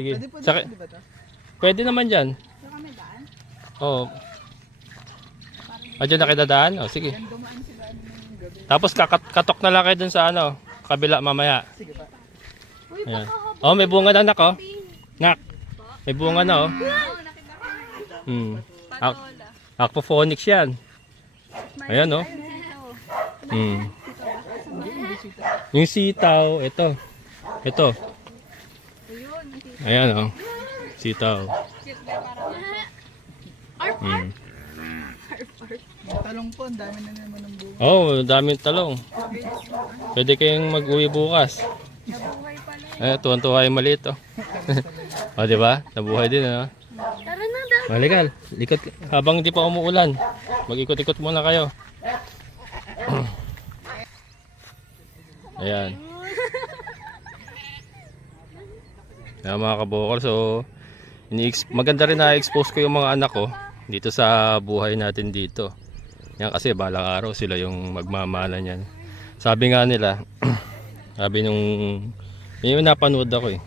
Sige. Pwede po Saka, dito, di ba to? pwede naman dyan. Saka may daan. Oo. Diyan na kayo dadaan? O, sige. Yan dumaan sila ano ng gabi. Tapos katok na lang kayo dun sa ano, kabila mamaya. Sige pa. Uy, Ayan. baka habang Oh, may bunga na anak oh. Nak. May bunga na oh. Oo, nakita ko. Hmm. Patola. Aquaphonics yan. Ayan oh. Sitaw. Hmm. Hindi sita. Yung sitaw, ito. Ito. Ayun, nakita. Ayan oh. Sitaw. Cute na parang. Arp, arp. Hmm. Yung talong po, ang dami na naman ng bunga. Oh, daming talong. Pwede kayong mag-uwi bukas. Nabuhay pala. Tuwan-tuwa yung maliit oh. O, di ba? Nabuhay din ano. Tara na, daan. Maligal, likot habang hindi pa umuulan. Mag-ikot-ikot muna kayo. Ayan. Ayan mga kabokal, so maganda rin na-expose ko yung mga anak ko dito sa buhay natin dito. Yan kasi balang araw sila yung magmamana niyan. Sabi nga nila, sabi nung yung napanood ako eh.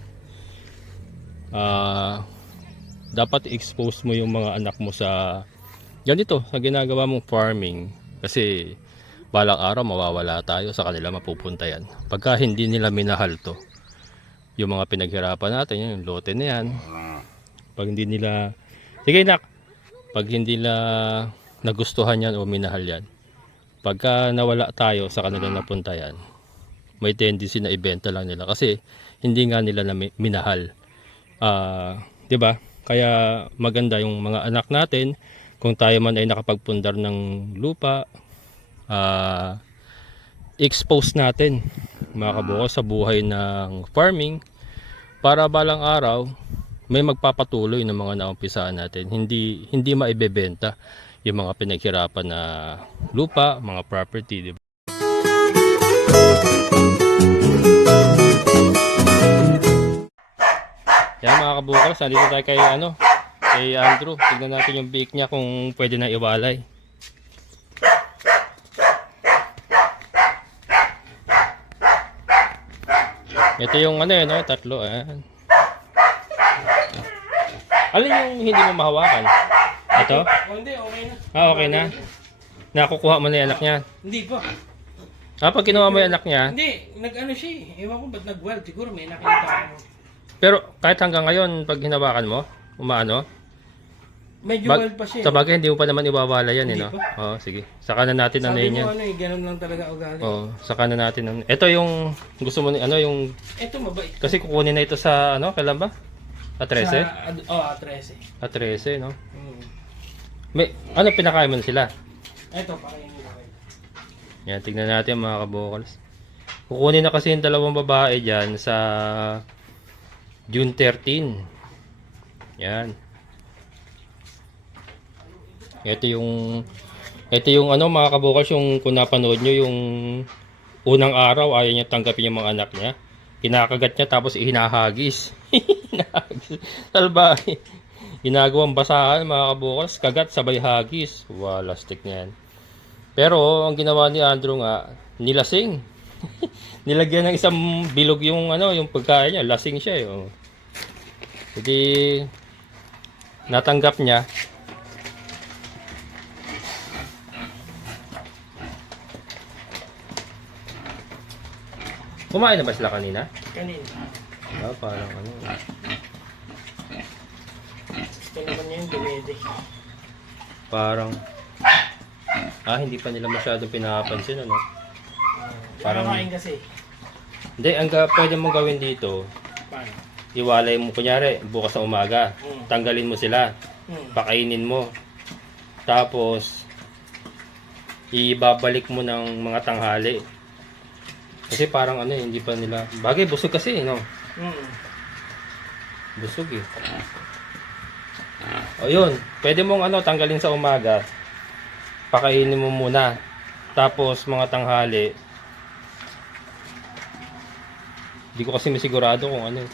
Dapat i-expose mo yung mga anak mo sa ganito, sa ginagawa mong farming kasi balang araw mawawala tayo, sa kanila mapupunta yan pagka hindi nila minahal to, yung mga pinaghirapan natin, yung lote na yan. Pag hindi nila, sige nak, pag hindi nila nagustuhan yan o minahal yan, pagka nawala tayo, sa kanila napunta yan, may tendency na ibenta lang nila kasi hindi nga nila na minahal. 'Di ba? Kaya maganda yung mga anak natin kung tayo man ay nakapagpundar ng lupa, expose natin mga kabuko sa buhay ng farming para balang araw may magpapatuloy ng mga naumpisahan natin. Hindi maibebenta yung mga pinaghirapan na lupa, mga property, 'di ba? Yan mga kabukals, nandito tayo kay kay Andrew. Tignan natin yung bake niya kung pwede na iwalay. Ito yung tatlo. Ayan. Alin yung hindi mo mahawakan? Ito? Hindi, okay na. Okay na. Nakukuha mo na yung anak niya. Hindi pa. Pag kinuha mo yung anak niya, Hindi, nag-ano siya eh. Ewan ko ba't nag-wild. Siguro may nakita ko. pero kahit hanggang ngayon, pag hinawakan mo, umaano? Medyo wild pa siya. Sa bagay, hindi mo pa naman iwawala yan, Hindi no? pa. Oo, sige. Saka na natin Sabi yan. mo ganun lang talaga ugali. Oo, saka na natin ito yung gusto mo yung Ito mabait. kasi kukunin na ito sa kailan ba? A13? A13. A13, no? Hmm. May pinakain mo na sila? Ito, para yung laki. Yan, tingnan natin mga kabokals. Kukunin na kasi yung dalawang babae diyan sa June 13. Yan. Ito yung mga kabokals, yung kung napanood nyo yung unang araw, ayaw niya tanggapin yung mga anak niya. Kinakagat niya tapos hinahagis. Hinahagis. Salbahe. Ginagawang basahan mga kabukals, kagat sabay hagis. Wala, stick niyan. Pero ang ginawa ni Andrew nga, nilasing. Nilagyan ng isang bilog yung yung pagkain niya, lasing siya eh. Oh. Jadi natanggap niya. Kumain na ba sila kanina? Kanina. Parang Ito naman niya yung dumede. parang hindi pa nila masyadong pinapansin Parang Parang- kain kasi. Hindi, pwede mong gawin dito, Paano? iwalay mo kunyari bukas sa umaga, tanggalin mo sila, Hmm. pakainin mo, tapos ibabalik mo ng mga tanghali kasi parang hindi pa nila bagay, busog kasi Hmm. busog eh. O yun, pwede mong tanggalin sa umaga, pakainin mo muna, tapos mga tanghali, hindi ko kasi masigurado kung Ito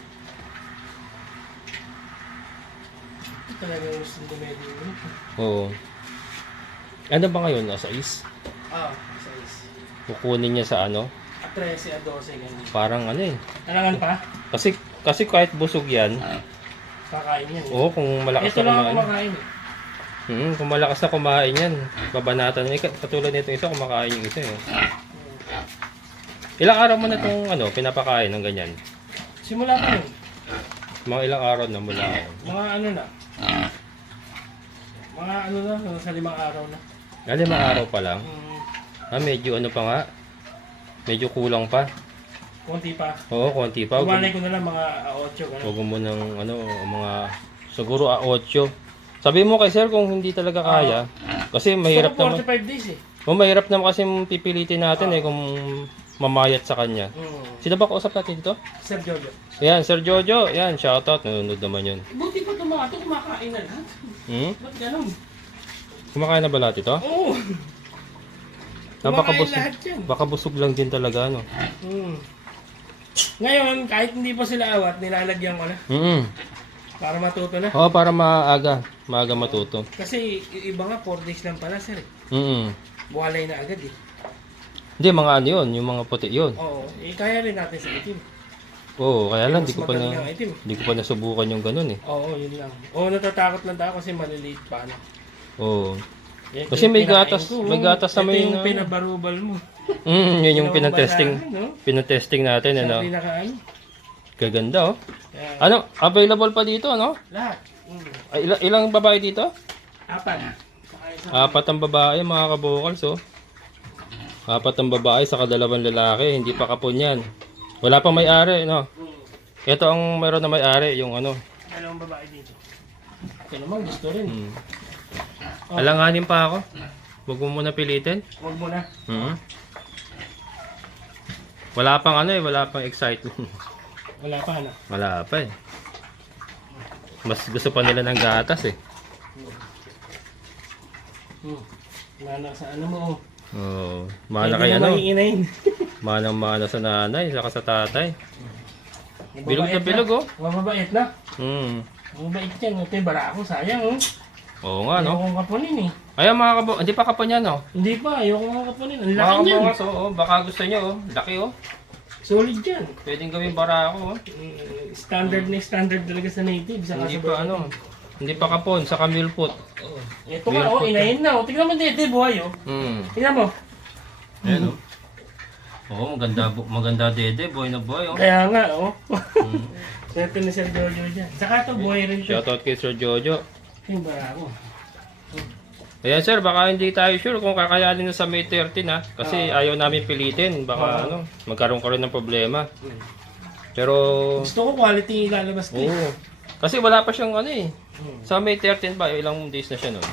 talagang gusto dumede yun. Oo. Ano ba ngayon? Nasa is? Size. Kukunin niya sa A13, A12, ganyan. parang Alangan pa? kasi Kasi kahit busog yan, Kakain yan. oo, kung malakas Ito na lang ako kumain. kumakain. Kung malakas na kumain yan, babanatan niya. Katulad nito isa, kumakain yung isa. Ilang araw mo na itong pinapakain ng ganyan? Simula pa yun. Mga ilang araw na mula. Mga ano na. Mga ano na, sa 5 araw na. Mga araw pa lang. Medyo pa nga. Medyo kulang pa. Konti pa. Oo, konti pa. Umanay ko na lang mga 8 gano'n. Huwag mo ng mga siguro 8. Sabi mo kay sir kung hindi talaga kaya. Kasi mahirap Gusto ko naman. 45 days eh. Mahirap naman kasi pipilitin natin kung mamayat sa kanya. Sino ba kausap natin dito? Sir Jojo. Yan, Sir Jojo. Yan, shoutout. Nanonood naman yun. Buti pa ito kumakain na lahat. Ba't gano'n? Kumakain na ba lahat ito? Oo. Baka Kumakain lahat yan. baka busog lang din talaga, no? Ngayon, kahit hindi pa sila awat, nilalagyan ko na. Para matuto na. Oo, para maaga matuto. Kasi iba nga 4 days lang pala sir. Buhalay na agad eh. Hindi, mga yun, yung mga puti yun. Oo, kaya rin natin sa itim. Oo, kaya lang, Mas magaling ang itim. di ko pa nasubukan yung ganun eh. Oo, yun lang. Oo, natatakot lang tayo kasi maliliit pa na. Oo. Yan, Kasi yung may kinain gatas, ko, may gatas naman ito yun, yung pinabarubal mo. Yun yung pinatesting. No? Pinatesting natin, Sa ano. pinakaano. Gaganda, oh. Kaya, Ano, available pa dito, no? lahat. Ay, ilang babae dito? 4. 4 ang babae, mga kabukals, oh. 4 ang babae sa 2 lalaki, hindi pa kapon yan. Wala pang may-ari, no? Ito ang meron na may-ari, yung ano. 2 babae dito. Ito naman, gusto rin. Alanganin pa ako. Huwag mo muna pilitin. Huwag mo na. Wala pang wala pang excitement. Wala pa na. Wala pa eh. Mas gusto pa nila ng gatas eh. Wala sa ano mo. Oo. Mana Hindi kay na mangiinayin. Manang-mana sa nanay, saka sa tatay. Bilog na bilog, oh. Mababait na. Mababait yan. Ito yung barako, sayang oh. Oo nga, no? Ayoko kong kapunin eh. Ayan mga kabo, hindi pa kapon yan, no? Hindi pa, ayoko kong kapunin. Ang Mga laki niyan. kabungas, oo. Baka gusto nyo, oh. Laki, oh. Solid yan. Pwedeng gawin barako, oh. Standard na standard talaga sa native. Saka Hindi sa pa, hindi pa kapon, saka milpot. Ito nga, oh, inahin na. Oh. Tingnan mo dito, buhay oh. Tingnan mo. Ayan, oh. Oo, maganda dede, boy na boy, oh. Kaya nga, oh. Swerte na Sir Jojo dyan. Saka ito, buhay rin ito. Shoutout kay Sir Jojo. Yung barako. Ayan sir, baka hindi tayo sure kung kakayanin na sa May 13 ha. Kasi ayaw namin pilitin. Baka magkaroon ka rin ng problema. Pero, Gusto ko quality ilalabas ko. oo. Kasi wala pa siyang Sa May 13 ba? Ilang days na siya nun?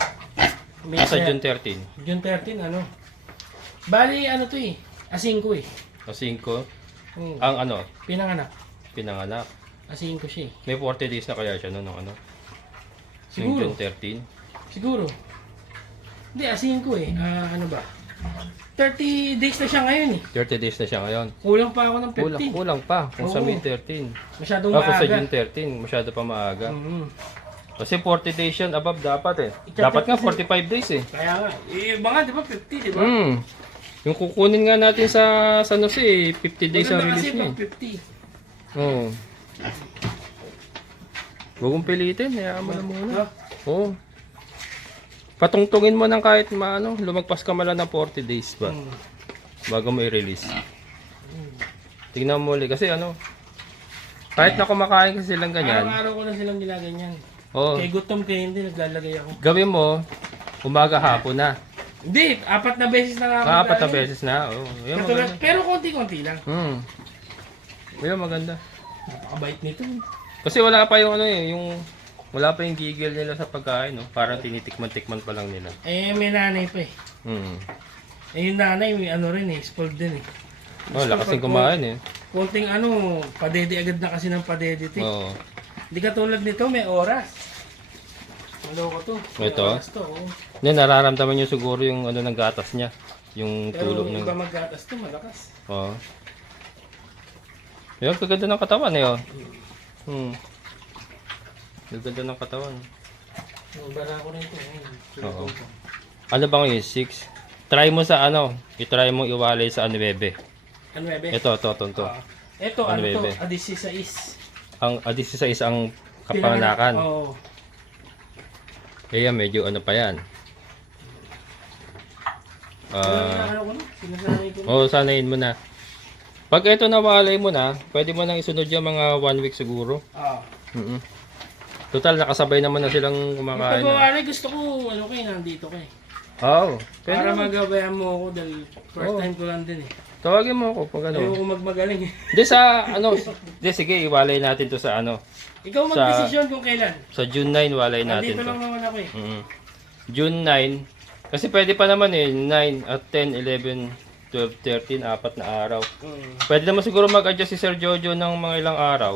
Sa June 13. June 13, ano? Bali, ano to eh. Asingko eh. O 5. Ang Pinanganak. pinanganak. Asingko siya eh. May 40 days na kaya siya nun, Nung Siguro. June 13. Siguro. Hindi, asingko eh. Ano ba? 30 days na siya ngayon eh. 30 days na siya ngayon. Kulang pa ako ng 15. Kulang pa kung sa Oo. May 13. Masyadong Kung sa maaga. June 13, masyado pa maaga. Kasi 40 days yan above dapat eh. I-check Dapat nga kasi. 45 days eh. Kaya nga. Iba nga, di ba? 50, di ba? Yung kukunin nga natin sa San Jose, 50 days ang Maganda release kasi niya. pag 50. Oo. Huwag mong pilitin, hayaan mo na muna. Ha? Oo. Patungtungin mo ng kahit lumagpas ka mala ng 40 days ba bago mo i-release. Tingnan mo ulit kasi kahit na kumakain kasi silang ganyan. Araw-araw ko na silang ginaganyan. Oo. Kay gutom kayo hindi, naglalagay ako. Gawin mo, umaga hapon na. Hindi, 4 na beses na nga ako. 4 na naglalagay. beses na. Oo. Yan Katulad, maganda. pero konti-konti lang. Yan maganda. Napakabait nito. Kasi wala pa yung wala pa yung gigil nila sa pagkain, no? Parang tinitikman-tikman pa lang nila. Eh, may nanay pa eh. Eh, yung nanay, may rin eh, spoiled din eh. Oh, lakasin kumain eh. Konting padede agad na kasi ng padede ito. Oo. Hindi katulad nito, may oras. Maloko to. May Ito? oras to, oh. Then nararamdaman niyo siguro yung ng gatas niya, yung Pero tulog ng. iba maggatas to, malakas. Oo. Yung kaganda ng katawan eh, oh. Kaganda ng katawan. Yung bara ko rin ito. Oo. Ano bang yung 6? Try mo sa i-try mo iwalay sa 9. Ano, bebe? Ito. Ito, ano Ano, to? bebe? 16. ang 16 ang kapanganakan. Oo. Kaya medyo ano pa yan. Ano ko na? Sinasanay ko na. Oo, sanayin mo na. Pag ito nawalay mo na, pwede mo nang isunod yung mga 1 week siguro. Ah. Mm. Total, nakasabay naman na silang kumakain. Pag-uwari, gusto ko, ano kayo, nandito kayo. Oo. Pwede Para naman. magabayan mo ako dahil first Oo. time ko lang din eh. Tawagin mo ako pag ano. Ayoko magmagaling eh. Di sa ano, di sige, iwalay natin to sa ano. Ikaw mag-desisyon kung kailan. Sa June 9, walay natin Nandito to. lang naman ako eh. Mm. June 9. Kasi pwede pa naman eh, 9 at 10, 11, 12, 13, 4 na araw. Pwede naman siguro mag-adjust si Sir Jojo ng mga ilang araw.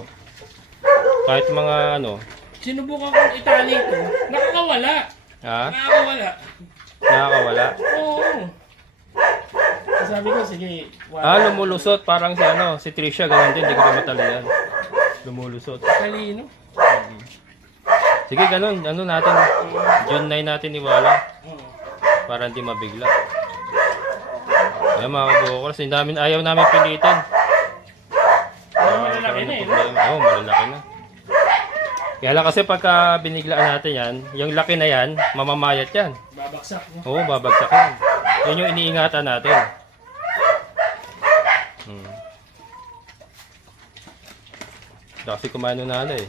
Kahit mga ano. Sinubukan ko itali ito. Nakakawala. Ha? Nakakawala. Nakakawala. Oo. Sabi ko, sige. Wala. Lumulusot. Parang si ano, si Trisha, ganun din. Hindi ko na matalian. Lumulusot. Talino. Sige, ganun. Ano natin? June 9 natin iwala. Oo. Para hindi mabigla. Kaya mga kabukals, ayaw namin pilitin. Malalaki na eh. No? Oo, malalaki na. Kaya lang kasi pagka biniglaan natin yan, yung laki na yan, mamamayat yan. Babaksak. No? Oo, babagsak yan. Yun yung iniingatan natin. Kasi kumano na ano eh.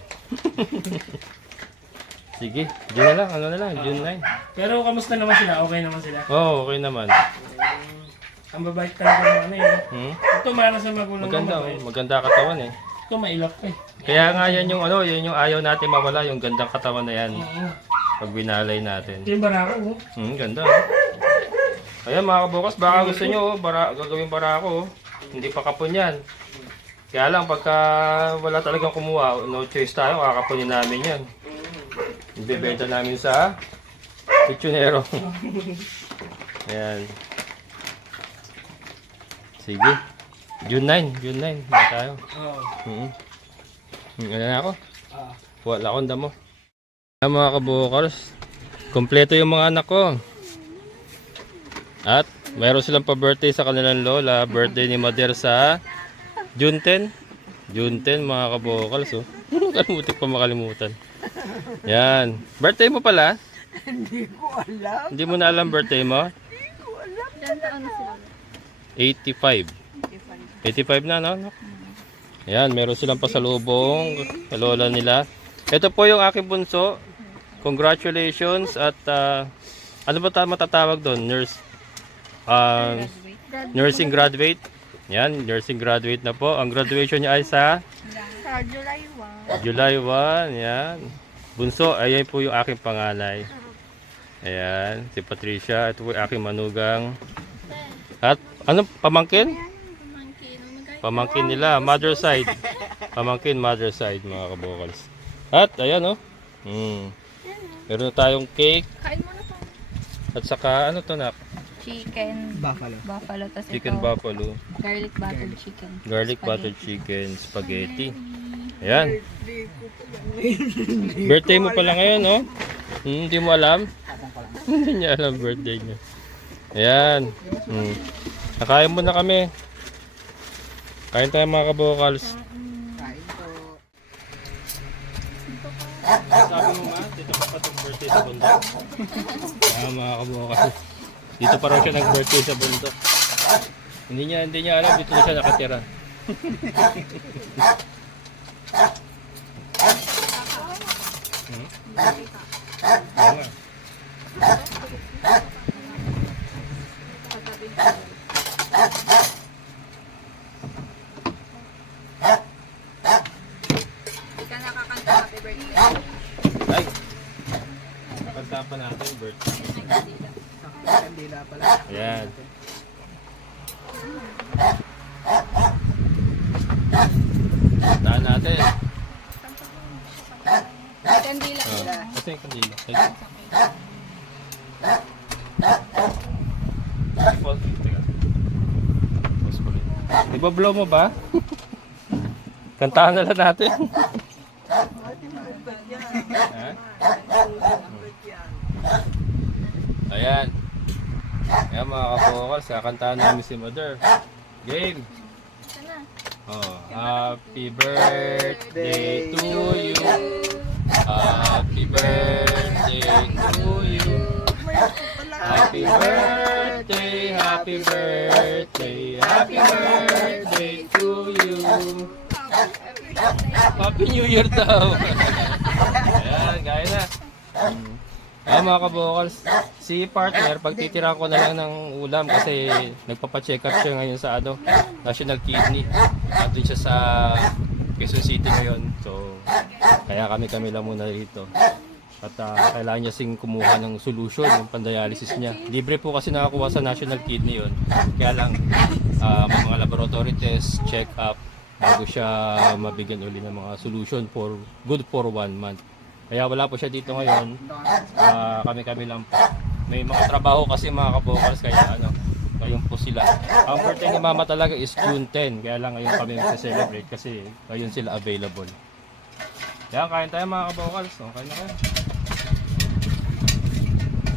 Sige, June na lang, ano na lang, June 9. Pero kamusta naman sila? Okay naman sila? Oo, okay naman. Ang babait talaga ng ano eh. Hmm? Ito mana sa magulang Maganda, mabait. maganda katawan eh. Ito mailap eh. Kaya nga yan yung ano, yun yung ayaw natin mawala, yung gandang katawan na yan. Oo. Pag binalay natin. Ito yung barako. Oh. Ganda. Ayan mga kabukas, baka gusto nyo, gagawin barako. Hindi pa kapon yan. Kaya lang, pagka wala talagang kumuha, no choice tayo, kakapunin namin yan. Ibebenta namin sa Pichunero. Ayan. Sige. June 9, June 9. Hindi tayo. Oo. Ano na ako? Ah. Wala akong damo. Ayan mga kabukars, kompleto yung mga anak ko. At mayroon silang pa-birthday sa kanilang lola. Birthday ni Mother sa June 10. June 10 mga kabukals. Oh. Kalimutin pa makalimutan. Yan. Birthday mo pala? Hindi ko alam. Hindi mo na alam birthday mo? Ilan taon na sila? 85. 85 na, no? Ayan, meron silang pasalubong sa lola nila. Ito po yung aking bunso. Congratulations at ano ba matatawag doon? Nurse. Nursing graduate. Yan, nursing graduate na po. Ang graduation niya ay sa Sa July 1. July 1. Yan. Bunso, ayan po yung aking panganay. Ayan, si Patricia. Ito po yung aking manugang. At ano, pamangkin? Pamangkin nila, mother side. Pamangkin, mother side, mga kabukals. At, ayan, oh. Meron na tayong cake. Kain mo na to. At saka, ano to na? Chicken. Buffalo. Buffalo. Tas Chicken ito, buffalo. garlic buttered chicken. Garlic Spaghetti. butter chicken, spaghetti. Ayan. Hindi ko pa lang. Birthday mo pala ngayon, oh. Hindi mo alam? Hindi niya alam birthday niya. Ayan. Nakain mo na kami. Kain tayo mga kabukals. Kain ko. Sabi mo ma, dito pa itong birthday sa bundok. Mga kabukals. Dito pa raw siya nag-birthday sa bundok. Hindi niya alam, dito na siya nakatira. Hindi ka nakakanta happy birthday. Ay! Kanta pa natin birthday. Kandila pala. Ayan. Tahan natin. Kandila. Kasi yung kandila. Ibablow mo ba? Kantahan na lang natin. Ha? Ayan. Ayan mga kabukals, kakantahan namin si Mother. Game. Sana. Oh, happy birthday to you. Happy birthday to you. Happy birthday, happy birthday, happy birthday to you. Happy New Year daw. Ayan, gaya na. Ayan mga kabokals, si partner, pagtitira ko na lang ng ulam kasi nagpapacheck up siya ngayon sa National Kidney. Nandun siya sa Quezon City ngayon. So, kaya kami lang muna dito. At kailangan niya sing kumuha ng solution, yung pandialysis niya. Libre po kasi nakakuha sa National Kidney yun. Kaya lang, may mga laboratory test, check up, bago siya mabigyan uli ng mga solution for good for 1 month. Kaya wala po siya dito ngayon. Kami lang po. May mga trabaho kasi mga kabokals, kaya ngayon po sila. Ang birthday ni Mama talaga is June 10. Kaya lang ngayon kami mag-celebrate kasi ngayon sila available. Kaya kain tayo mga kabokals. Okay na kayo.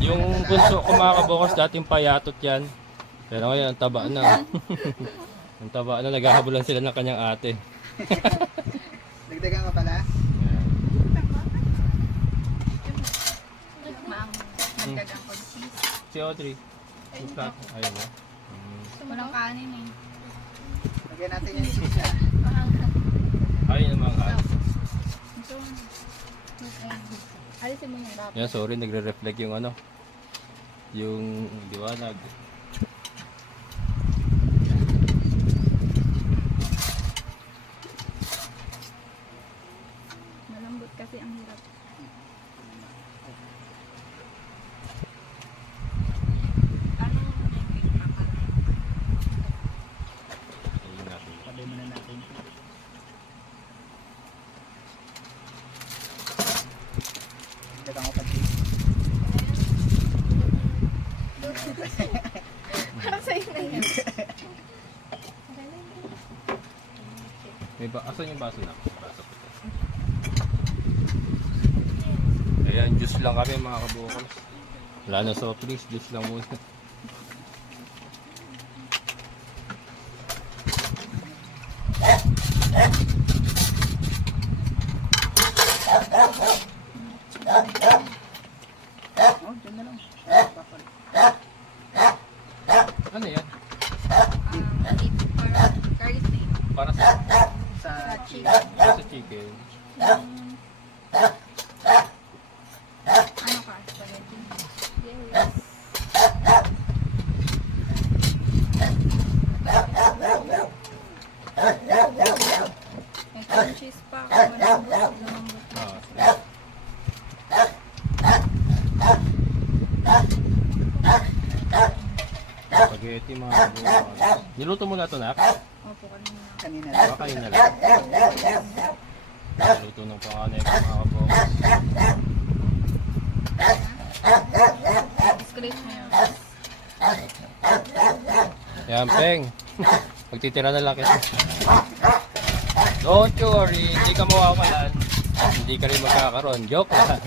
Yung bunso ko mga kabokals, dating payatot yan. Pero ngayon ang taba na. Ang taba na, naghahabulan sila ng kanyang ate. Dagdagan ka pala? Magdagang ko cheese. Si Audrey. Yung flat. Ayun na. Walang kanin eh. Lagyan natin yung cheese na. Ayun yung mga ate. Ito. Alisin mo yung wrap. Yan, sorry, nagre-reflect yung yung liwanag. Malambot kasi ang hirap. Ayun natin. Sabay muna natin. Dagdagan ko pa cheese. Parang sa'yo na yan. Asan yung baso na? Baso ko to. Ayan, juice lang kami mga kabukals. Wala na soft drinks, juice lang muna. Oh, dyan na lang. Ano yan? Beef or garlic na yun. Para sa Sa Chicken. chicken. Ano ka? Spaghetti? Yes. May cream cheese pa. Lumambot. Spaghetti mga kabukals. Niluto mo na ito, Nak? Opo, kanina. kanina. Baka kayo na lang. Niluto ng panganay ko mga kabukals. Scrape mo yun. Yan, Peng. Pagtitira na lang kita. Don't worry, hindi ka mawawalan. Hindi ka rin magkakaroon. Joke lang.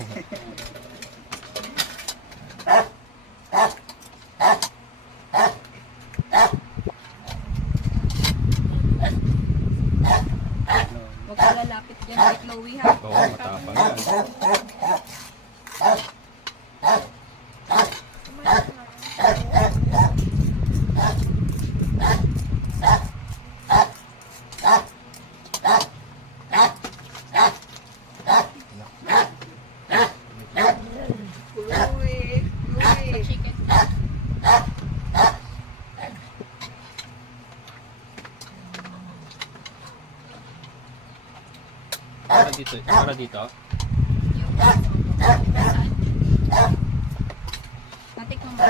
Huwag ka lalapit dyan kay Chloe ha. Oo, matapang yan. Sa chicken. Para dito. Para dito. Natik mo ba?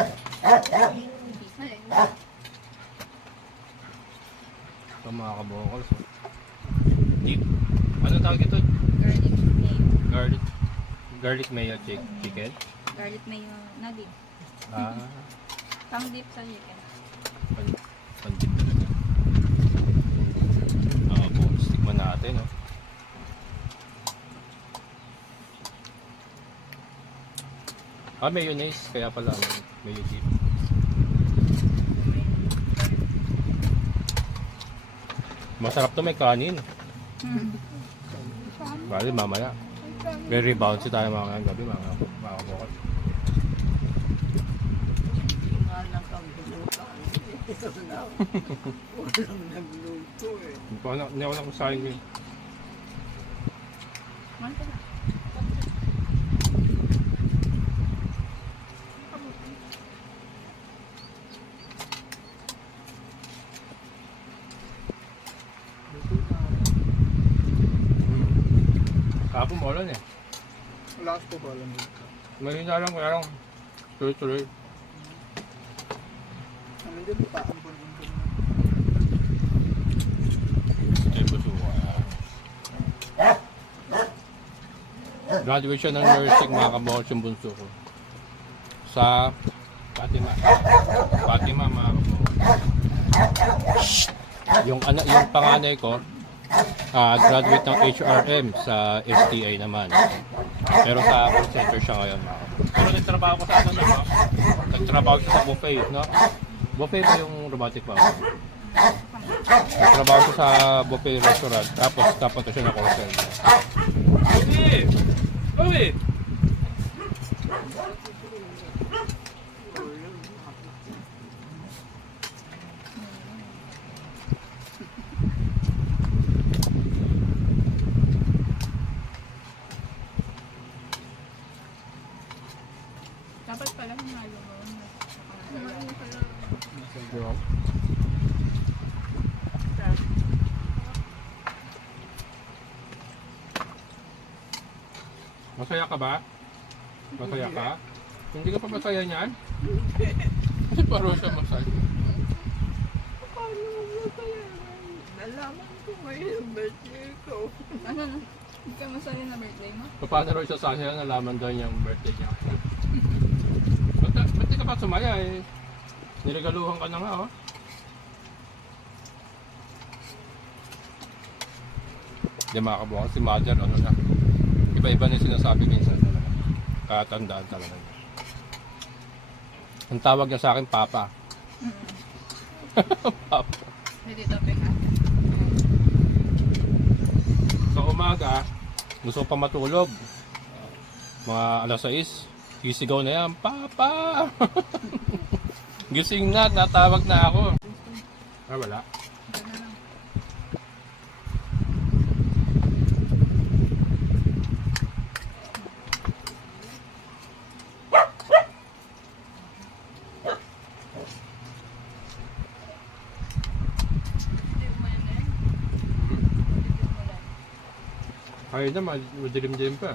Ito mga kabukals. Deep. Anong tawag ito? Garlic mayo. Garlic mayo chicken? Garlic mayo na dip. Ah, Pang dip sa chicken. pandip talaga. Po, stigma natin, no? Mayonnaise, kaya pala mayo dip. Masarap to, may kanin. Bali, mamaya. Very bouncy tayo mga gabi, mga kabukal. Hindi ako nakusahin yun. Kapong maulan eh. Malakas po ba lang dito? Mahina lang, kaya lang tuloy-tuloy. Ano dyan? Paampon. Ay, busuwa. Graduation ng nursing mga kabukals yung bunso ko. Sa Fatima. Fatima mga kabukals. Yung panganay ko, graduate ng HRM sa STA naman. Pero sa call center siya ngayon. Pero nagtrabaho ko sa ano na, no? Nagtrabaho siya sa buffet, no? Buffet ba yung robotic ba? Nagtrabaho siya sa buffet restaurant, tapos kapunta siya na call center. Okay! Okay! Dapat pala humalo mo. Masaya ka ba? Masaya ka? Hindi ka pa masaya niyan? Kasi parang siya masaya. Nalaman ko ngayon yung birthday ko. Ano na? Hindi ka masaya na birthday mo? Paano rin siya sasaya, nalaman daw niya yung birthday niya. Ba't di ka pa sumaya eh? Niregaluhan ka na nga oh. Hindi makakabukas si mother, ano na. Iba-iba na yung sinasabi minsan. Katandaan talaga niya. Ang tawag niya sa akin, Papa. Papa. Hindi topic ha. Sa umaga, gusto ko pa matulog. Mga alas 6, sisigaw na yan, Papa! Gising na, natawag na ako. Ah, wala. Ay na, madilim-dilim pa.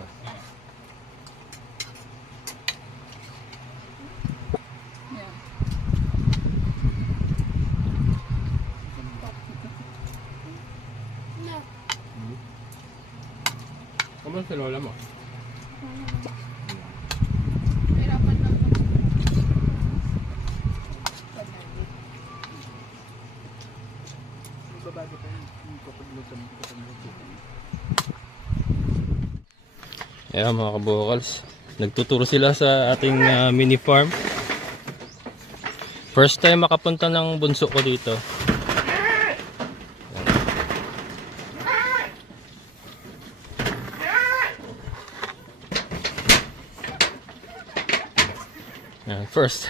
Yeah. Kamusta si lola mo? Hirapan lang ako. Magbabago pa yung kapaglutan ko sa mga. Ayan mga kabukals, nagtuturo sila sa ating mini farm. First time makapunta ng bunso ko dito. Ayan, first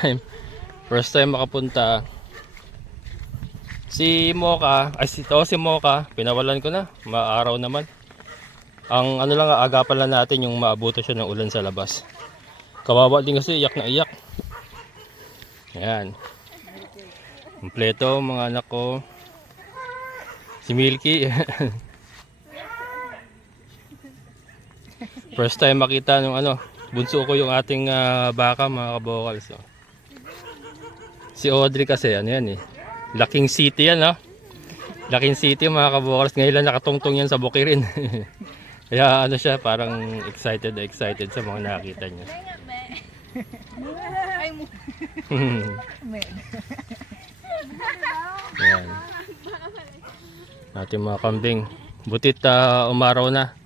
time makapunta. Si Mocha, si Mocha, pinawalan ko na, maaraw naman. Ang ano lang, agapan lang natin yung maabuto siya ng ulan sa labas. Kawawa din kasi, iyak na iyak. Ayan. Kompleto mga anak ko. Si Milky. First time makita nung bunso ko yung ating baka mga kabokal. So. Si Audrey kasi, ano yan eh. Laking City yan ha. Laking City mga kabokal. Ngayon lang nakatungtong yan sa Bukirin. Kaya ano siya, parang excited sa mga nakita niya. Ay mo. Ayan. Ating mga kambing. Butit umaraw na.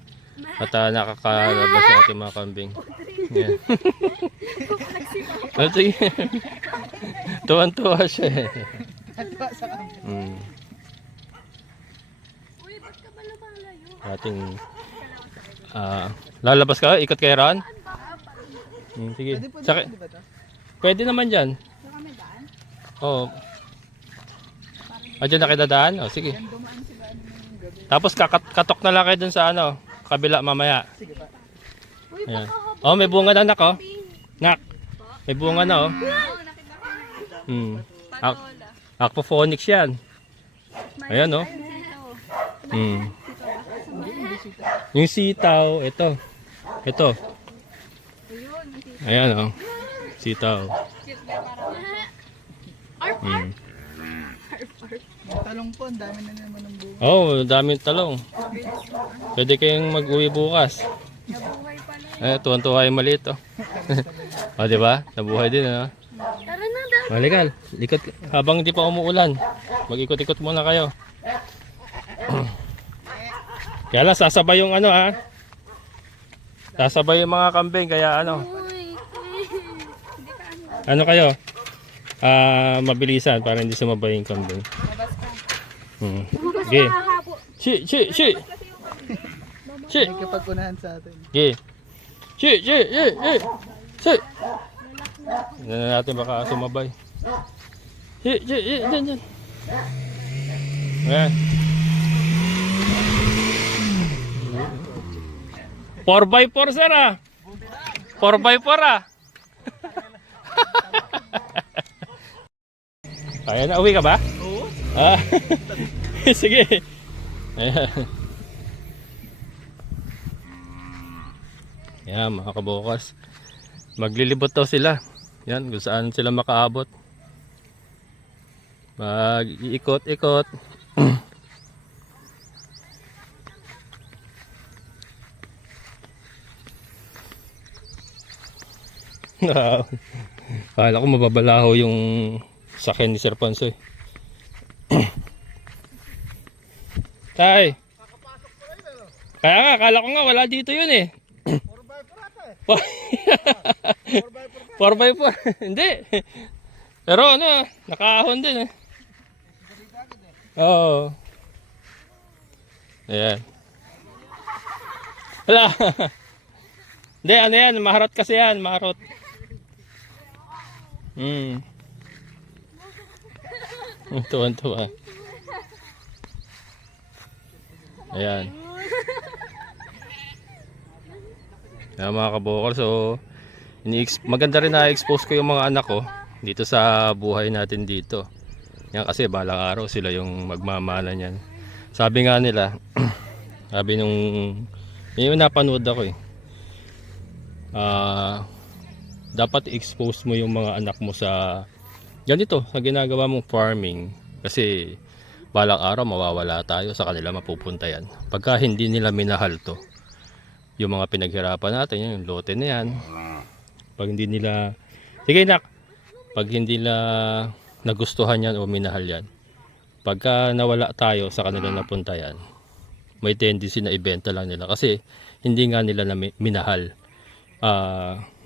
At nakakalabas yung ating mga kambing. Ayan. Tuwan-tuwa siya eh. Mm. Ating lalabas ka, ikot kay Ron. Sige. Pwede po Saka, dito, di ba to? pwede naman dyan. Saka may daan. Oo. Diyan na kayo dadaan? O, sige. Yan dumaan sila ano ng gabi. Tapos katok na lang kayo dun sa ano, kabila mamaya. Sige pa. Ayan. Oh, may bunga na nak, oh. Nak. May bunga na, oh. Oo, nakita ko. Patola. Aquaponics yan. Ayan, oh. Ayun, sito. Yung sitaw, ito. Ito. Ayun, ang sito. Ayan, oh. Sitaw. Cute na parang. Mm. Yung talong po, ang dami na naman ng bunga. Oh, daming talong. Pwede kayong mag-uwi bukas. Nabuhay pala. Eh, tuwan-tuwa yung maliit, oh. O, di ba? Nabuhay din, oh. Tara na daw. Malikal, likot habang hindi pa umuulan. Mag-ikot-ikot muna kayo. Kaya lang sasabay yung ano ha. Sasabay yung mga kambing kaya ano. Uy. Hindi ka ano. Ano kayo? Mabilisan para hindi sumabay yung kambing. Labas ka. Okay. Hahabo. Chi. Chi. May kapag-unahan sa atin. Okay. Chi. Ano na natin baka sumabay. Chi. Diyan. Ayan. 4x4 sir ah. 4x4 ah. Kaya na, uwi ka ba? Oo. Ah. Sige. Ayan. Ayan mga kabukas. Maglilibot daw sila. Yan, kung saan sila makaabot. Mag-iikot-ikot. Kala ko mababalaho yung sakyan ni Sir Ponso eh. Tay. Kaya nga, kala ko nga wala dito yun eh. 4x4. Hindi. Pero ano, nakaahon din eh. Oo. Ayan. Wala. Hindi, ano yan, maharot kasi yan, maharot. Tuwan-tuwa. Ayan. Ayan mga kabokal, so maganda rin na-expose ko yung mga anak ko dito sa buhay natin dito. Yan kasi balang araw sila yung magmamana niyan. Sabi nga nila, sabi nung may napanood ako eh. Dapat i-expose mo yung mga anak mo sa ganito, sa ginagawa mong farming kasi balang araw mawawala tayo, sa kanila mapupunta yan pagka hindi nila minahal to, yung mga pinaghirapan natin, yung lote na yan. Pag hindi nila, sige nak, pag hindi nila nagustuhan yan o minahal yan, pagka nawala tayo, sa kanila napunta yan, may tendency na ibenta lang nila kasi hindi nga nila na minahal.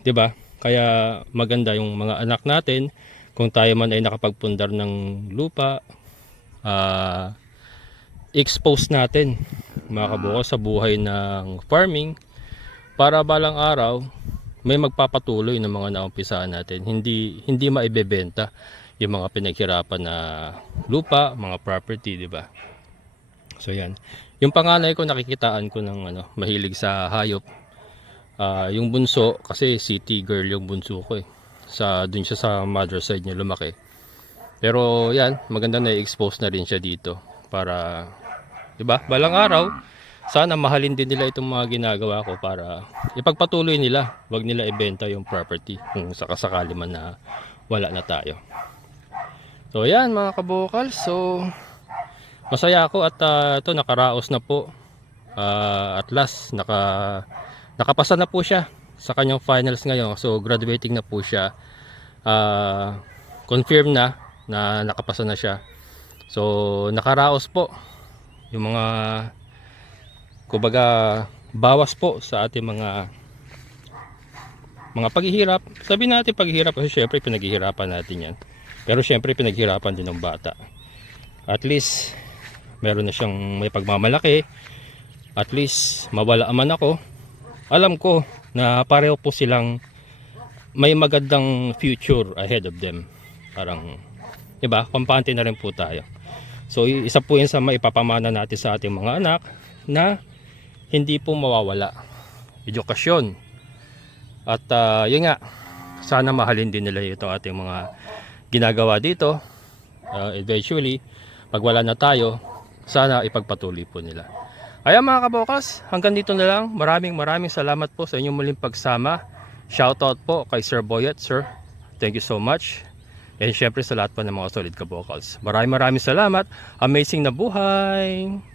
'Di ba? Kaya maganda yung mga anak natin, kung tayo man ay nakapagpundar ng lupa, expose natin mga kabukas sa buhay ng farming para balang araw may magpapatuloy ng mga naumpisaan natin. Hindi maibebenta yung mga pinaghirapan na lupa, mga property, 'di ba? So yan. Yung panganay ko, nakikitaan ko ng mahilig sa hayop. Yung bunso, kasi city girl yung bunso ko eh. Dun siya sa mother side niya lumaki. Pero yan, maganda na i-expose na rin siya dito. Para, di ba? Balang araw, sana mahalin din nila itong mga ginagawa ko para ipagpatuloy nila. Huwag nila ibenta yung property kung sakasakali man na wala na tayo. So yan mga kabukal. So, masaya ako at ito nakaraos na po. At last, nakapasa na po siya sa kanyang finals ngayon. So graduating na po siya. Confirm na nakapasa na siya. So nakaraos po yung mga kumbaga bawas po sa ating mga paghihirap. Sabi natin paghihirap kasi syempre pinaghihirapan natin yan. Pero syempre pinaghihirapan din ng bata. At least meron na siyang may pagmamalaki. at least mawala man ako, alam ko na pareho po silang may magandang future ahead of them. Parang, diba, kampante na rin po tayo. So isa po yun sa maipapamana natin sa ating mga anak na hindi po mawawala. Edukasyon. At yun nga, sana mahalin din nila ito ating mga ginagawa dito. Eventually, pag wala na tayo, sana ipagpatuloy po nila. Ayan mga kabokas, hanggang dito na lang. Maraming salamat po sa inyong muling pagsama. Shoutout po kay Sir Boyet, sir. Thank you so much. And syempre sa lahat po ng mga solid kabokals. Maraming salamat. Amazing na buhay!